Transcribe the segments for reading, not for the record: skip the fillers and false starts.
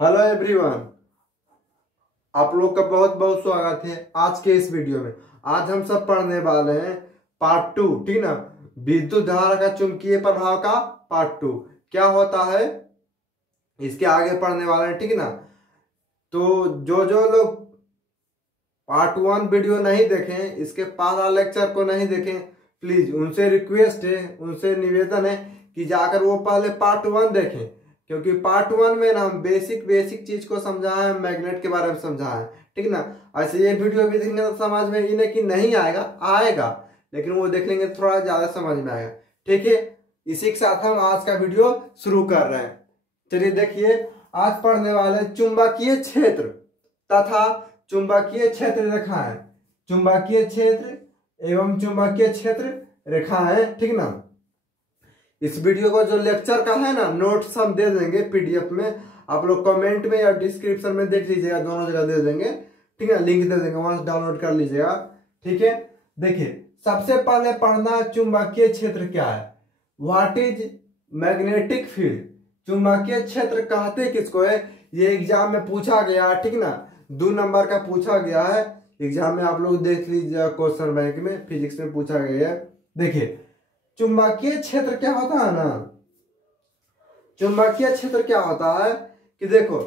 Hello everyone, आप लोग का बहुत बहुत स्वागत है आज के इस वीडियो में। आज हम सब पढ़ने वाले हैं पार्ट 2, ठीक ना। विद्युत धारा का चुंबकीय प्रभाव का पार्ट 2 क्या होता है इसके आगे पढ़ने वाले हैं, ठीक ना। तो जो लोग पार्ट 1 वीडियो नहीं देखें, इसके पास लेक्चर को नहीं देखें, प्लीज उनसे रिक्वेस्ट है, उनसे निवेदन है कि जाकर वो पहले पार्ट 1 देखें, क्योंकि पार्ट 1 में ना हम बेसिक चीज को समझाए हैं, मैग्नेट के बारे में समझाए हैं, ठीक ना। ऐसे ये वीडियो भी देखेंगे तो समझ में इन्हें कि नहीं आएगा, लेकिन वो देख लेंगे थोड़ा ज्यादा समझ में आएगा, ठीक है। इसी के साथ हम आज का वीडियो शुरू कर रहे हैं। चलिए देखिए, आज पढ़ने वाले चुंबकीय क्षेत्र तथा चुंबकीय क्षेत्र रेखाएं, चुंबकीय क्षेत्र एवं चुंबकीय क्षेत्र रेखाएं, ठीक ना। इस वीडियो को जो लेक्चर का है ना, नोट्स हम दे देंगे पीडीएफ में, आप लोग कमेंट में या डिस्क्रिप्शन में देख लीजिएगा, दोनों जगह दे देंगे, ठीक है। लिंक दे देंगे, वहां से डाउनलोड कर लीजिएगा, ठीक है। देखिए, सबसे पहले पढ़ना चुंबकीय क्षेत्र क्या है, व्हाट इज मैग्नेटिक फील्ड। चुंबकीय क्षेत्र कहते किसको है, ये एग्जाम में पूछा गया, ठीक ना। 2 नंबर का पूछा गया है एग्जाम में, आप लोग देख लीजिए, क्वेश्चन बैंक में फिजिक्स में पूछा गया है। देखिए, चुंबकीय क्षेत्र क्या होता है ना, चुंबकीय क्षेत्र क्या होता है कि देखो,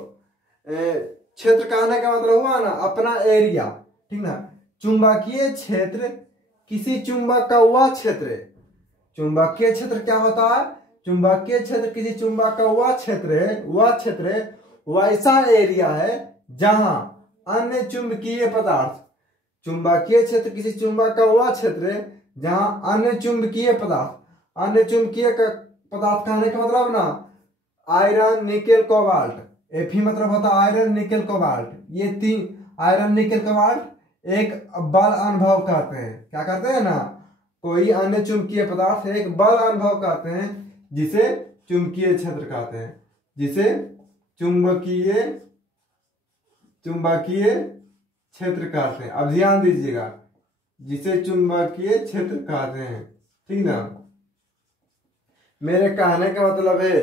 क्षेत्र कहने का मतलब हुआ ना अपना एरिया, ठीक ना। चुंबकीय क्षेत्र किसी चुंबक का वह क्षेत्र है। चुंबकीय क्षेत्र क्या होता है, चुंबकीय क्षेत्र किसी चुंबक का वह क्षेत्र है, वैसा एरिया है जहां अन्य चुंबकीय पदार्थ, चुंबकीय क्षेत्र किसी चुंबक का वह क्षेत्र है जहां अन्य चुंबकीय पदार्थ, अन्य चुंबकीय पदार्थ कहने का मतलब ना आयरन, निकेल, कोबाल्ट, Fe मतलब होता है आयरन, निकेल, कोबाल्ट, ये 3 आयरन, निकेल, कोबाल्ट एक बल अनुभव करते हैं। क्या करते हैं ना, कोई अन्य चुंबकीय पदार्थ एक बल अनुभव करते हैं, जिसे चुंबकीय क्षेत्र कहते हैं, जिसे चुंबकीय क्षेत्र कहते हैं। अब ध्यान दीजिएगा, जिसे चुंबकीय क्षेत्र कहते हैं, ठीक ना। मेरे कहने का मतलब है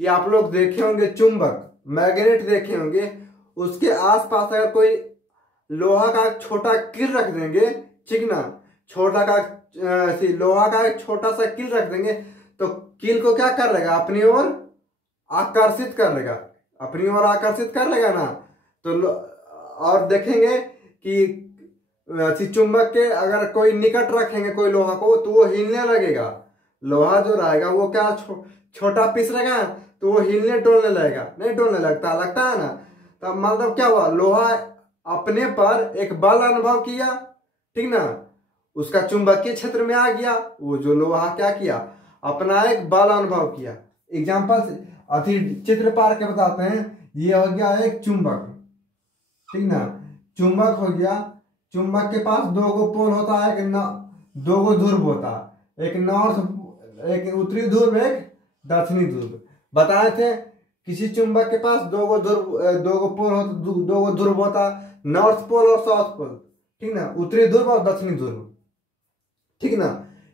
कि आप लोग देखे होंगे चुंबक, मैग्नेट देखे होंगे, उसके आसपास अगर कोई लोहा का छोटा कील रख देंगे, ठीक ना, लोहा का एक छोटा सा कील रख देंगे, तो कील को क्या कर लेगा, अपनी ओर आकर्षित कर लेगा, ना। तो और देखेंगे कि चुंबक के अगर कोई निकट रखेंगे कोई लोहा को, तो वो हिलने लगेगा। लोहा जो रहेगा वो क्या छोटा पीस रहेगा, तो वो हिलने डोलने लगेगा, नहीं डोलने लगता है ना। तो मतलब क्या हुआ, लोहा अपने पर एक बल अनुभव किया, ठीक ना, उसका चुंबकीय क्षेत्र में आ गया। वो जो लोहा क्या किया, अपना एक बल अनुभव किया। एग्जाम्पल अति चित्र पार के बताते हैं। ये हो गया एक चुंबक, ठीक ना, चुंबक हो गया। चुंबक के पास 2 पोल होता है, 2 ध्रुव होता है, एक उत्तरी ध्रुव, एक दक्षिणी ध्रुव। बताए थे किसी चुंबक के पास 2 ध्रुव होता, नॉर्थ पोल और साउथ पोल, ठीक ना, उत्तरी ध्रुव और दक्षिणी ध्रुव, ठीक ना।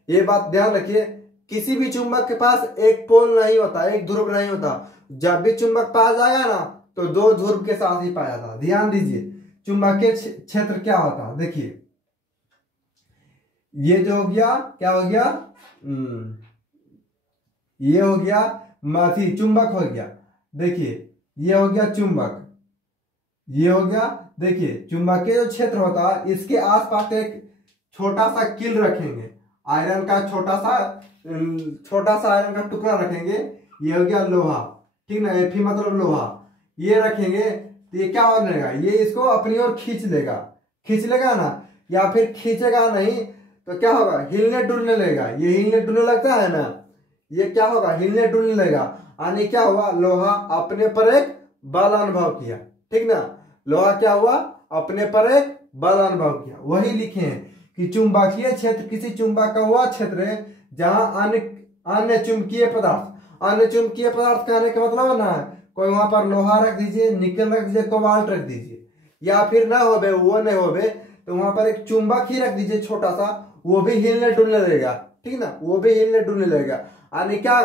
ये बात ध्यान रखिए, किसी भी चुंबक के पास एक पोल नहीं होता, एक ध्रुव नहीं होता। जब भी चुंबक पाया जाएगा ना, तो 2 ध्रुव के साथ ही पाया जाता। ध्यान दीजिए, चुंबकीय क्षेत्र क्या होता है, देखिए, ये जो हो गया, क्या हो गया, ये हो गया चुंबक हो गया। देखिए, ये हो गया चुंबक, ये हो गया। देखिए, चुंबकीय जो क्षेत्र होता है, इसके आसपास एक छोटा सा कील रखेंगे, आयरन का छोटा सा आयरन का टुकड़ा रखेंगे। ये हो गया लोहा, ठीक ना, Fe मतलब लोहा, ये रखेंगे, तो ये क्या हो जाएगा, ये इसको अपनी ओर खींच लेगा ना, या फिर खींचेगा नहीं तो क्या होगा, हिलने डुलने लगेगा। ये हिलने डुलने लगता है ना, ये क्या होगा, हिलने डुलने लगेगा। यानी क्या हुआ, लोहा अपने पर एक बल अनुभव किया, ठीक ना। लोहा क्या हुआ, अपने पर एक बल अनुभव किया। वही लिखे हैं कि चुंबकीय क्षेत्र किसी चुंबक का वह क्षेत्र है जहां अन्य चुंबकीय पदार्थ कहने का मतलब ना है, कोई वहां पर लोहा रख दीजिए, निकल रख दीजिए, कोबाल्ट रख दीजिए, या फिर ना हो वो नहीं हो तो वहां पर एक चुंबक ही रख दीजिए छोटा सा, वो भी हिलने डुलने लगेगा, ठीक ना, वो भी हिलने डुलने लगेगा। यानी क्या,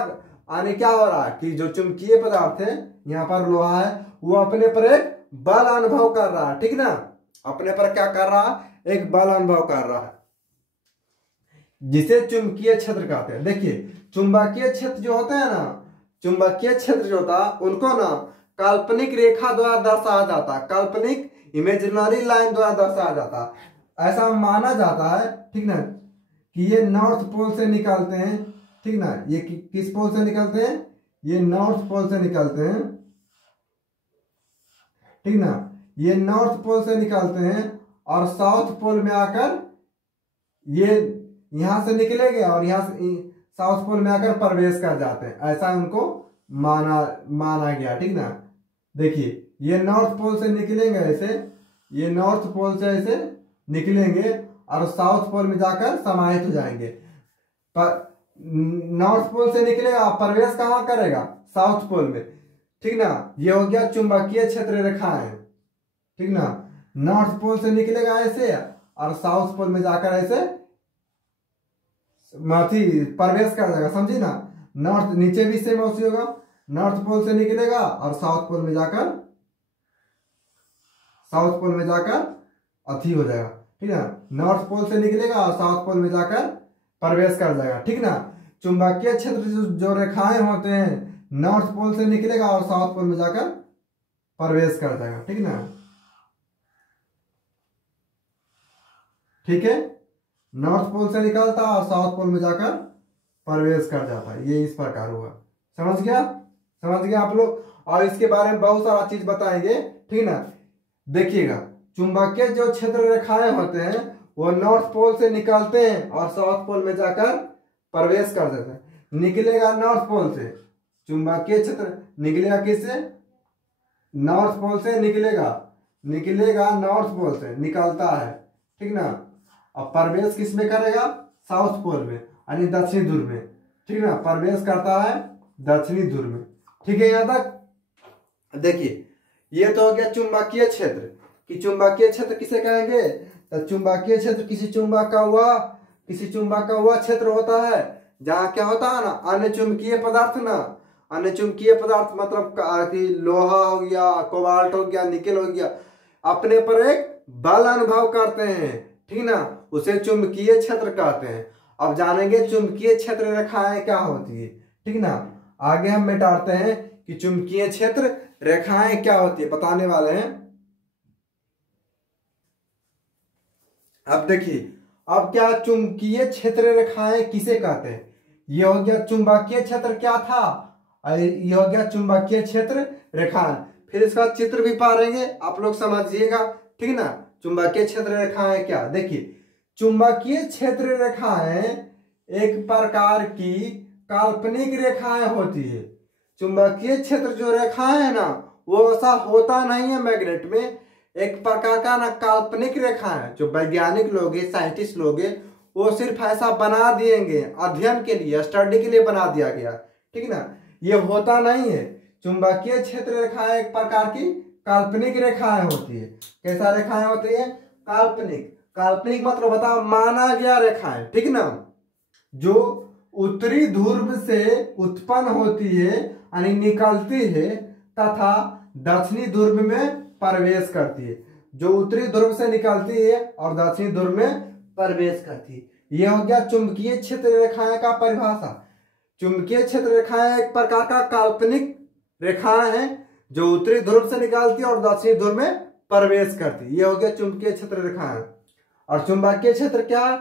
यानी क्या हो रहा है कि जो चुंबकीय पदार्थ है, यहाँ पर लोहा है, वो अपने पर एक बल अनुभव कर रहा है, ठीक ना। अपने पर क्या कर रहा है, एक बल अनुभव कर रहा है, जिसे चुंबकीय क्षेत्र कहते हैं। देखिए चुंबकीय क्षेत्र जो होता है ना, चुंबकीय क्षेत्र जो होता है उनको ना काल्पनिक रेखा द्वारा दर्शाया जाता है, काल्पनिक इमेजिनरी लाइन द्वारा दर्शाया जाता है। ऐसा माना जाता है, ठीक ना, कि ये नॉर्थ पोल से निकलते हैं, ठीक ना। ये किस पोल से निकलते हैं, ये नॉर्थ पोल से निकलते हैं, ठीक ना। ये नॉर्थ पोल से निकलते हैं और साउथ पोल में आकर ये यहां से निकलेंगे और यहां से साउथ पोल में आकर प्रवेश कर जाते हैं, ऐसा उनको माना गया, ठीक ना। देखिए ये नॉर्थ पोल से निकलेंगे ऐसे, ये नॉर्थ पोल से ऐसे निकलेंगे और साउथ पोल में जाकर समाहित हो जाएंगे। पर नॉर्थ पोल से निकलेगा, प्रवेश कहाँ करेगा, साउथ पोल में, ठीक ना। ये हो गया चुंबकीय क्षेत्र रेखाएं, ठीक ना। नॉर्थ पोल से निकलेगा ऐसे और साउथ पोल में जाकर ऐसे प्रवेश कर जाएगा, समझी ना। नॉर्थ नीचे भी सेम उसी होगा, नॉर्थ पोल से निकलेगा और साउथ पोल में जाकर अथी हो जाएगा, ठीक है। नॉर्थ पोल से निकलेगा और साउथ पोल में जाकर प्रवेश कर जाएगा, ठीक ना। चुंबकीय क्षेत्र जो रेखाएं होते हैं, नॉर्थ पोल से निकलेगा और साउथ पोल में जाकर प्रवेश कर जाएगा, ठीक ना। ठीक है, नॉर्थ पोल से निकलता और साउथ पोल में जाकर प्रवेश कर जाता है, ये इस प्रकार हुआ। समझ गया आप लोग। और इसके बारे में बहुत सारा चीज बताएंगे, ठीक ना। देखिएगा चुंबकीय जो क्षेत्र रेखाएं होते हैं वो नॉर्थ पोल से निकलते हैं और साउथ पोल में जाकर प्रवेश कर देते हैं। निकलेगा नॉर्थ पोल से, चुंबकीय क्षेत्र निकलेगा किससे, नॉर्थ पोल से निकलेगा नॉर्थ पोल से निकलता है, ठीक ना। अब प्रवेश किस में करेगा, साउथ पोल में, यानी दक्षिणी ध्रुव में, ठीक ना। प्रवेश करता है दक्षिणी ध्रुव में, ठीक है। यहां तक देखिए, ये तो हो गया चुंबकीय क्षेत्र। कि चुंबकीय क्षेत्र किसे कहेंगे, तो चुंबकीय क्षेत्र किसी चुंबक का हुआ क्षेत्र होता है जहाँ क्या होता है ना, अन्य चुंबकीय पदार्थ मतलब कि लोहा हो गया, कोबाल्ट हो गया, निकेल हो गया, अपने पर एक बल अनुभव करते हैं, ठीक ना, उसे चुंबकीय क्षेत्र कहते हैं। अब जानेंगे चुंबकीय क्षेत्र रेखाएं क्या होती है, ठीक ना। आगे हम मिटाते हैं कि चुंबकीय क्षेत्र रेखाएं क्या होती है, बताने वाले हैं। अब देखिए, अब क्या चुंबकीय क्षेत्र रेखाएं किसे कहते हैं। ये हो गया चुंबकीय क्षेत्र क्या था, ये हो गया चुंबकीय क्षेत्र रेखाएं। फिर इसका चित्र भी पाएंगे, आप लोग समझिएगा, ठीक ना। चुंबकीय क्षेत्र रेखाएं क्या, देखिए चुंबकीय क्षेत्र रेखाएं एक प्रकार की काल्पनिक रेखाएं होती है। चुंबकीय क्षेत्र जो रेखाएं है ना, वो ऐसा होता नहीं है मैग्नेट में, एक प्रकार का ना काल्पनिक रेखा है। जो वैज्ञानिक लोग हैं, साइंटिस्ट लोग हैं, वो सिर्फ ऐसा बना दिएंगे, अध्ययन के लिए, स्टडी के लिए बना दिया गया, ठीक ना। ये होता नहीं है। चुंबकीय क्षेत्र रेखाएं एक प्रकार की काल्पनिक रेखाएं होती है। कैसा रेखाएं होती है, काल्पनिक मतलब बताओ, माना गया रेखाएं, ठीक ना, जो उत्तरी ध्रुव से उत्पन्न होती है यानी निकलती है तथा दक्षिणी ध्रुव में प्रवेश करती है। जो उत्तरी ध्रुव से निकलती है और दक्षिणी ध्रुव में प्रवेश करती है। यह हो गया चुंबकीय क्षेत्र रेखाएं का परिभाषा। चुंबकीय क्षेत्र रेखाएं एक प्रकार का काल्पनिक रेखाएं हैं जो उत्तरी ध्रुव से निकलती है और दक्षिणी ध्रुव में प्रवेश करती है। यह हो गया चुंबकीय क्षेत्र रेखाएं। और चुंबकीय क्षेत्र क्या है,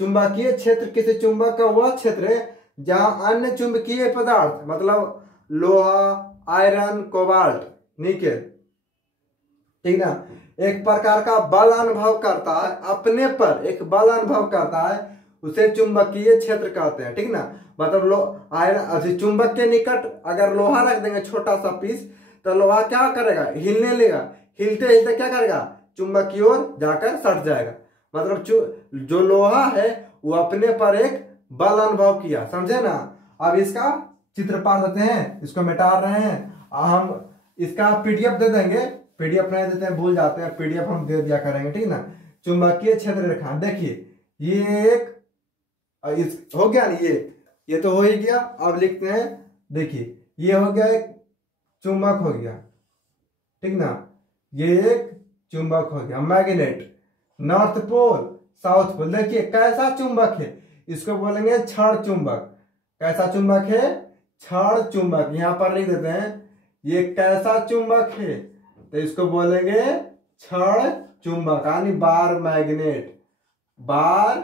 चुंबकीय क्षेत्र किसी चुंबक का वह क्षेत्र है जहां अन्य चुंबकीय पदार्थ मतलब लोहा, आयरन, कोबाल्ट, निकेल, ठीक ना, एक प्रकार का बल अनुभव करता है, अपने पर एक बल अनुभव करता है, उसे चुंबकीय क्षेत्र कहते हैं, ठीक ना। मतलब आयरन चुंबक के निकट अगर लोहा रख देंगे छोटा सा पीस, तो लोहा क्या करेगा, हिलने लेगा, हिलते हिलते क्या करेगा, चुंबक की ओर जाकर सट जाएगा। मतलब जो लोहा है वो अपने पर एक बल अनुभव किया, समझे ना। अब इसका चित्र पा देते हैं, इसको मिटा रहे हैं हम, इसका पीडीएफ दे देंगे, पीडीएफ नहीं देते हैं, भूल जाते हैं, पीडीएफ हम दे दिया करेंगे, ठीक ना। चुंबकीय क्षेत्र रेखा, देखिए ये एक हो गया ना, ये तो हो ही गया। अब लिखते हैं देखिए ये हो गया एक चुंबक हो गया, ठीक ना, ये एक चुंबक हो गया magnet. North pole south pole, देखिए कैसा चुंबक है, इसको बोलेंगे क्षण चुंबक। कैसा चुंबक है? क्षण चुंबक। यहां पर लिख देते हैं ये कैसा चुंबक है, तो इसको बोलेंगे क्षण चुंबक यानी बार मैग्नेट। बार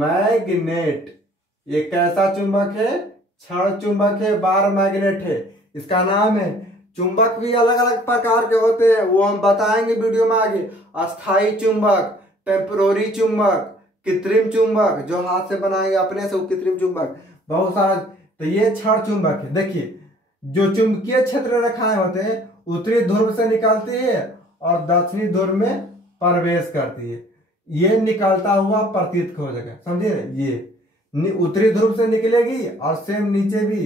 मैग्नेट ये कैसा चुंबक है? क्षण चुंबक है, बार मैग्नेट है। इसका नाम है। चुंबक भी अलग अलग प्रकार के होते हैं, वो हम बताएंगे वीडियो में आगे। अस्थाई चुंबक, टेम्परोरी चुंबक, कृत्रिम चुंबक जो हाथ से बनाएंगे अपने से, वो कृत्रिम चुंबक बहुत सारा। तो ये क्षण चुंबक है। देखिए जो चुंबकीय क्षेत्र रेखाएं होते हैं उत्तरी ध्रुव से निकलती है और दक्षिणी ध्रुव में प्रवेश करती है। ये निकलता हुआ प्रतीत हो जाएगा, समझे? ये उत्तरी ध्रुव से निकलेगी और सेम नीचे भी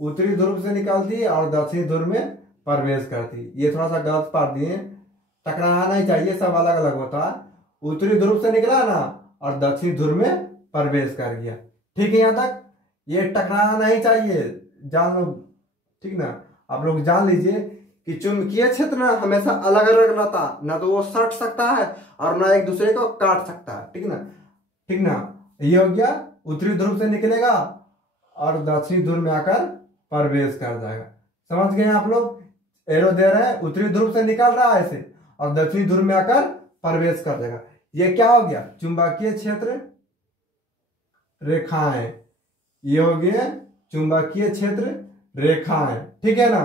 उत्तरी ध्रुव से निकलती है और दक्षिणी ध्रुव में प्रवेश करती है। ये थोड़ा सा गलत पढ़ दिए, टकराना नहीं चाहिए, सब अलग अलग होता है। उत्तरी ध्रुव से निकला ना और दक्षिणी ध्रुव में प्रवेश कर गया, ठीक है? यहाँ तक ये टकराना नहीं चाहिए, जान लो, ठीक ना? आप लोग जान लीजिए कि चुंबकीय क्षेत्र ना हमेशा अलग अलग रहता, ना तो वो सट सकता है और ना एक दूसरे को काट सकता है, ठीक ना? ठीक ना? ये हो गया उत्तरी ध्रुव से निकलेगा और दक्षिणी ध्रुव में आकर प्रवेश कर जाएगा। समझ गए आप लोग? एरो दे रहे हैं, उत्तरी ध्रुव से निकल रहा है ऐसे और दक्षिणी ध्रुव में आकर प्रवेश कर देगा। ये क्या हो गया? चुंबकीय क्षेत्र रेखाएं। ये हो गया चुंबकीय क्षेत्र रेखाएं, ठीक है ना?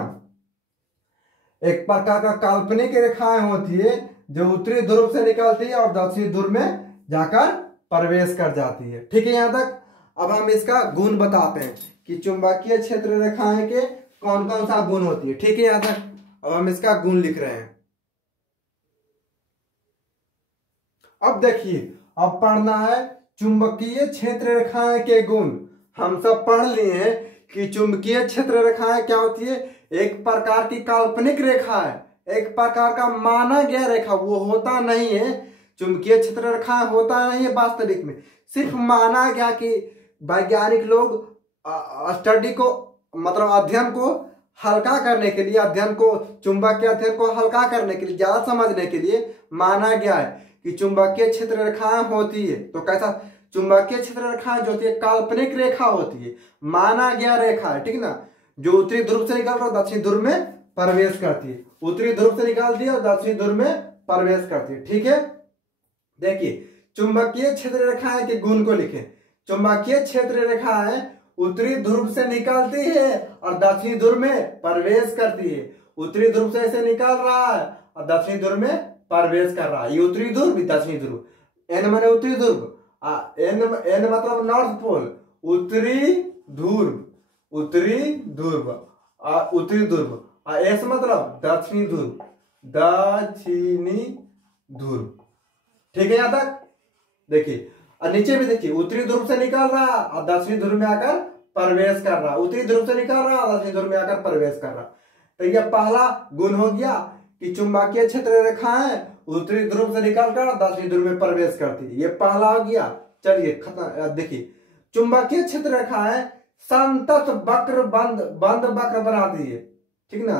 एक प्रकार का काल्पनिक रेखाएं होती है जो उत्तरी ध्रुव से निकलती है और दक्षिणी ध्रुव में जाकर प्रवेश कर जाती है, ठीक है? यहां तक। अब हम इसका गुण बताते हैं कि चुंबकीय क्षेत्र रेखाएं के कौन कौन सा गुण होती है, ठीक है? यहां तक। अब हम इसका गुण लिख रहे हैं। अब देखिए, अब पढ़ना है चुंबकीय क्षेत्र रेखाएं के गुण। हम सब पढ़ लिए हैं कि चुंबकीय क्षेत्र रेखाएं क्या होती है। एक प्रकार की काल्पनिक रेखा है, एक प्रकार का माना गया रेखा, वो होता नहीं है। चुंबकीय क्षेत्र रेखाएं होता नहीं है वास्तविक में, सिर्फ माना गया कि वैज्ञानिक लोग स्टडी को, मतलब अध्ययन को हल्का करने के लिए, अध्ययन को, चुंबक के अध्ययन को हल्का करने के लिए, ज्यादा समझने के लिए माना गया है कि चुंबकीय क्षेत्र रेखाएं होती है। तो कैसा चुंबकीय क्षेत्र रेखाएं जो होती है काल्पनिक रेखा होती है, माना गया रेखा है, ठीक ना? जो उत्तरी ध्रुव से निकल रहा है दक्षिणी ध्रुव में प्रवेश करती है, उत्तरी ध्रुव से निकाल दिया और दक्षिणी ध्रुव में प्रवेश करती है, ठीक है? देखिए चुंबकीय क्षेत्र रेखाएं के गुण को लिखें। चुंबकीय क्षेत्र रेखाएं उत्तरी ध्रुव से निकलती है और दक्षिणी ध्रुव में प्रवेश करती है। उत्तरी ध्रुव से ऐसे निकल रहा है और दक्षिणी ध्रुव में प्रवेश कर रहा है। ये उत्तरी ध्रुव, दक्षिणी ध्रुव। एन माने उत्तरी ध्रुव, एन मतलब नॉर्थ पोल, उत्तरी ध्रुव, उत्तरी ध्रुव, उत्तरी ध्रुव। एस मतलब दक्षिणी ध्रुव, दक्षिणी ध्रुव, ठीक है? यहां तक। देखिए और नीचे भी देखिए, उत्तरी ध्रुव से निकल रहा और दक्षिणी ध्रुव में आकर प्रवेश कर रहा, उत्तरी ध्रुव से निकल रहा और दक्षिणी ध्रुव में आकर प्रवेश कर रहा। तो यह पहला गुण हो गया कि चुंबकीय क्षेत्र रेखाएं उत्तरी ध्रुव से निकलकर दक्षिणी ध्रुव में प्रवेश करती है। ये पहला हो गया। चलिए खत्म। देखिए चुंबकीय क्षेत्र रेखाएं संतत वक्र बंद वक्र बनाती है, ठीक ना?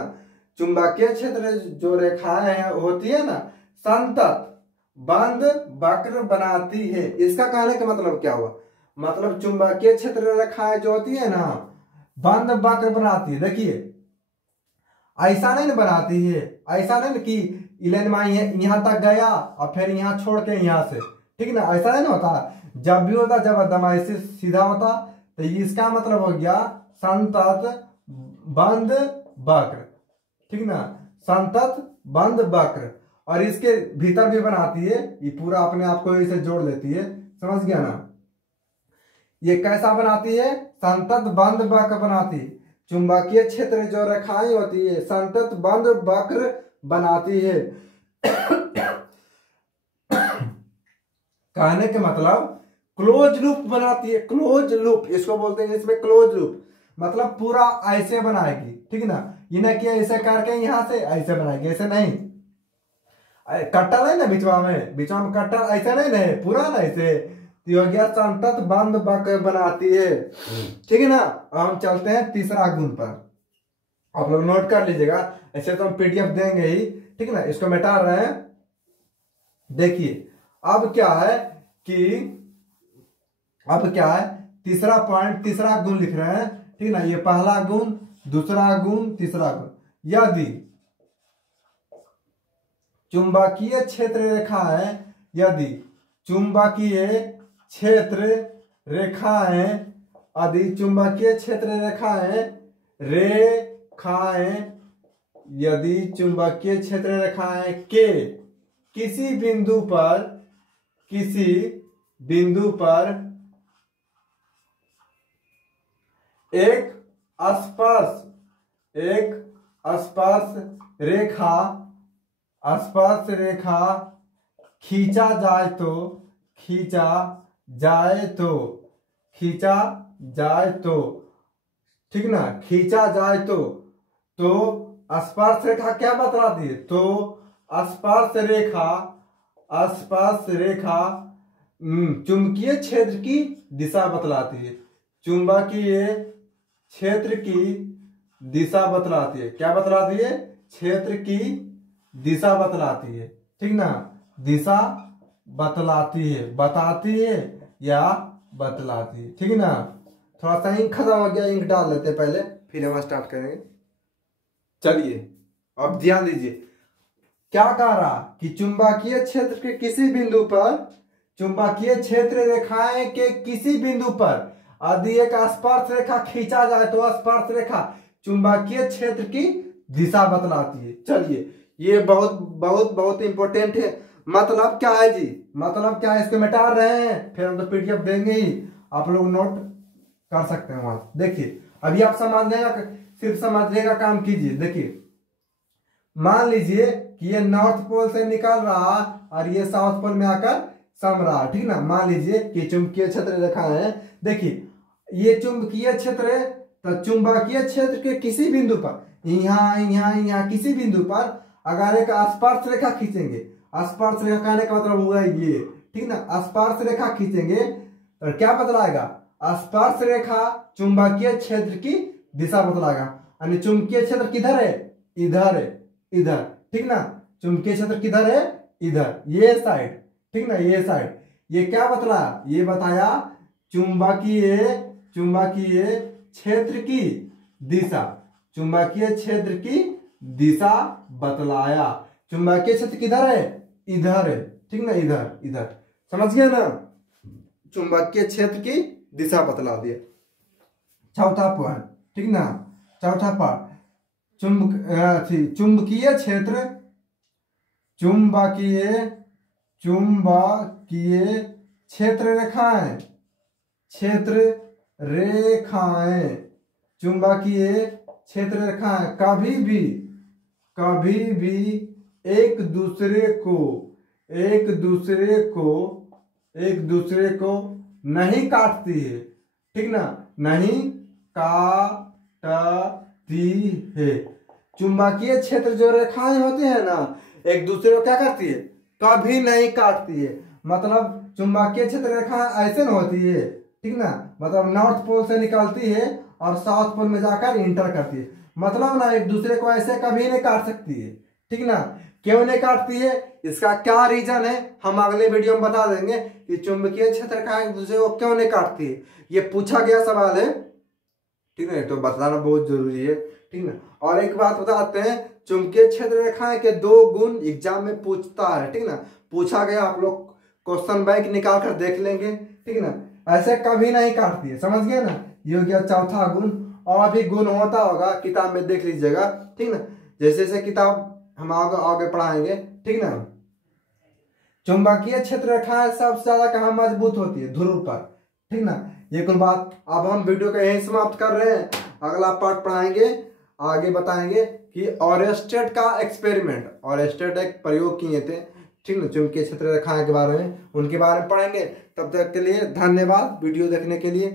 चुंबकीय क्षेत्र जो रेखाएं होती है ना, संतत बंद वक्र बनाती है। इसका कहने का मतलब क्या हुआ? मतलब चुंबकीय क्षेत्र रेखाएं जो होती है ना, बंद वक्र बनाती है। देखिए ऐसा नहीं ना बनाती है, ऐसा नहीं कि इलेन में यहां तक गया और फिर यहां छोड़ के यहां से, ठीक ना? ऐसा नहीं होता। जब भी होता, जब एकदम ऐसे सीधा होता, तो इसका मतलब हो गया संतत बंद वक्र, ठीक ना? संतत बंद वक्र। और इसके भीतर भी बनाती है, ये पूरा अपने आप को इसे जोड़ लेती है, समझ गया ना? ये कैसा बनाती है? संतत बंद वक्र बनाती है। चुंबकीय क्षेत्र जो रेखाएं होती है संतत बंद वक्र बनाती है। कहने के मतलब क्लोज लूप बनाती है, क्लोज लूप इसको बोलते हैं, इसमें क्लोज लूप मतलब पूरा ऐसे बनाएगी, ठीक ना? ये ना कि ऐसे करके यहां से ऐसे बनाएगी, ऐसे नहीं। कट्टर है ना बीचवा में कट्टर ऐसे नहीं ना, पूरा ना ऐसे तो ये हो गया संतत बंद वक्र बनाती है। ठीक है ना। अब हम चलते हैं तीसरा गुण पर, आप लोग नोट कर लीजिएगा, ऐसे तो हम पीडीएफ देंगे ही। ठीक है ना, इसको मिटा रहे हैं। देखिए अब क्या है तीसरा पॉइंट, तीसरा गुण लिख रहे हैं। ठीक है ना, ये पहला गुण, दूसरा गुण, तीसरा गुण। यदि चुंबकीय क्षेत्र रेखाएं, यदि चुंबकीय क्षेत्र रेखाएं, यदि चुंबकीय क्षेत्र रेखाएं, यदि चुंबकीय क्षेत्र रेखाएं के किसी बिंदु पर एक स्पर्श रेखा खींचा जाए तो ठीक ना, खींचा जाए तो स्पर्श रेखा क्या बतलाती है? तो स्पर्श रेखा चुंबकीय क्षेत्र की दिशा बतलाती है। चुंबकीय क्षेत्र की दिशा बतलाती है। क्या बतलाती है? क्षेत्र की दिशा बतलाती है। ठीक ना, दिशा बतलाती है, बताती है या बतलाती है। ठीक है ना। थोड़ा सा इंक खत्म हो गया, इंक डाल लेते हैं पहले, फिर हम स्टार्ट करेंगे। चलिए अब ध्यान दीजिए, क्या कह रहा कि चुंबकीय क्षेत्र के किसी बिंदु पर, चुंबकीय क्षेत्र रेखाएं के किसी बिंदु पर यदि एक स्पर्श रेखा खींचा जाए तो स्पर्श रेखा चुंबकीय क्षेत्र की दिशा बतलाती है। चलिए ये बहुत इंपॉर्टेंट है। मतलब क्या है जी? मतलब क्या है, इसको मिटा रहे हैं, फिर हम तो पीडीएफ देंगे ही, आप लोग नोट कर सकते हैं वहां। देखिए अभी आप समझने का, सिर्फ समझने का काम कीजिए। देखिए मान लीजिए कि ये नॉर्थ पोल से निकल रहा और ये साउथ पोल में आकर सम रहा। ठीक ना, मान लीजिए कि चुंबकीय क्षेत्र रेखा है। देखिए ये चुंबकीय क्षेत्र है, तो चुंबकीय क्षेत्र के किसी बिंदु पर, यहाँ किसी बिंदु पर अगर एक स्पर्श रेखा खींचेंगे, स्पर्श रेखा कहने का मतलब हुआ ये। ठीक ना, स्पर्श रेखा खींचेंगे तो क्या बतलाएगा? स्पर्श रेखा चुंबकीय क्षेत्र की दिशा बतलाएगा। यानी चुंबकीय क्षेत्र किधर है? इधर है, इधर। ठीक ना, चुंबकीय क्षेत्र किधर है? इधर, ये साइड। ठीक ना, ये साइड। ये क्या बतलाया? ये बताया चुंबकीय क्षेत्र की दिशा, चुंबकीय क्षेत्र की दिशा बतलाया। चुंबकीय क्षेत्र किधर है? इधर है। ठीक ना, इधर। समझ गया ना? चुंबकीय क्षेत्र की दिशा बतला दिया। चौथा पॉइंट। ठीक ना, चौथा पॉइंट, चुंबकीय क्षेत्र रेखाएं, चुंबकीय क्षेत्र रेखाएं कभी भी एक दूसरे को नहीं काटती है। ठीक ना, नहीं काटती है। चुंबकीय क्षेत्र जो रेखाएं होती है ना, एक दूसरे को क्या करती है? कभी नहीं काटती है। मतलब चुंबकीय क्षेत्र रेखा ऐसे न होती है। ठीक ना, मतलब नॉर्थ पोल से निकलती है और साउथ पोल में जाकर इंटर करती है। मतलब ना एक दूसरे को ऐसे कभी नहीं काट सकती है। ठीक ना, क्यों नहीं काटती है? इसका क्या रीजन है हम अगले वीडियो में बता देंगे कि चुंबकीय क्षेत्र रेखा एक दूसरे को क्यों नहीं काटती है। ये पूछा गया सवाल है। ठीक है, तो बताना बहुत जरूरी है। ठीक ना, और एक बात बताते हैं, चुंबकीय क्षेत्र रेखाएं के 2 गुण एग्जाम में पूछता है। ठीक ना, पूछा गया, आप लोग क्वेश्चन बैंक निकाल कर देख लेंगे। ठीक ना, ऐसे कभी नहीं काटती है। समझ गए ना? ये हो गया चौथा गुण। और भी गुण होता होगा, किताब में देख लीजिएगा। ठीक ना, जैसे जैसे किताब हम आगे पढ़ाएंगे। ठीक ना, चुंबकीय क्षेत्र रेखाएं सबसे ज्यादा कहाँ मजबूत होती है? ध्रुव पर। ठीक ना, ये कुल बात। अब हम वीडियो को यहीं समाप्त कर रहे हैं। अगला पार्ट पढ़ाएंगे, आगे बताएंगे कि ऑरेस्टेड का एक्सपेरिमेंट, ऑरेस्टेड एक प्रयोग किए थे। ठीक ना, चुंबकीय क्षेत्र रेखाएं के बारे में, उनके बारे में पढ़ेंगे। तब तक के लिए धन्यवाद वीडियो देखने के लिए।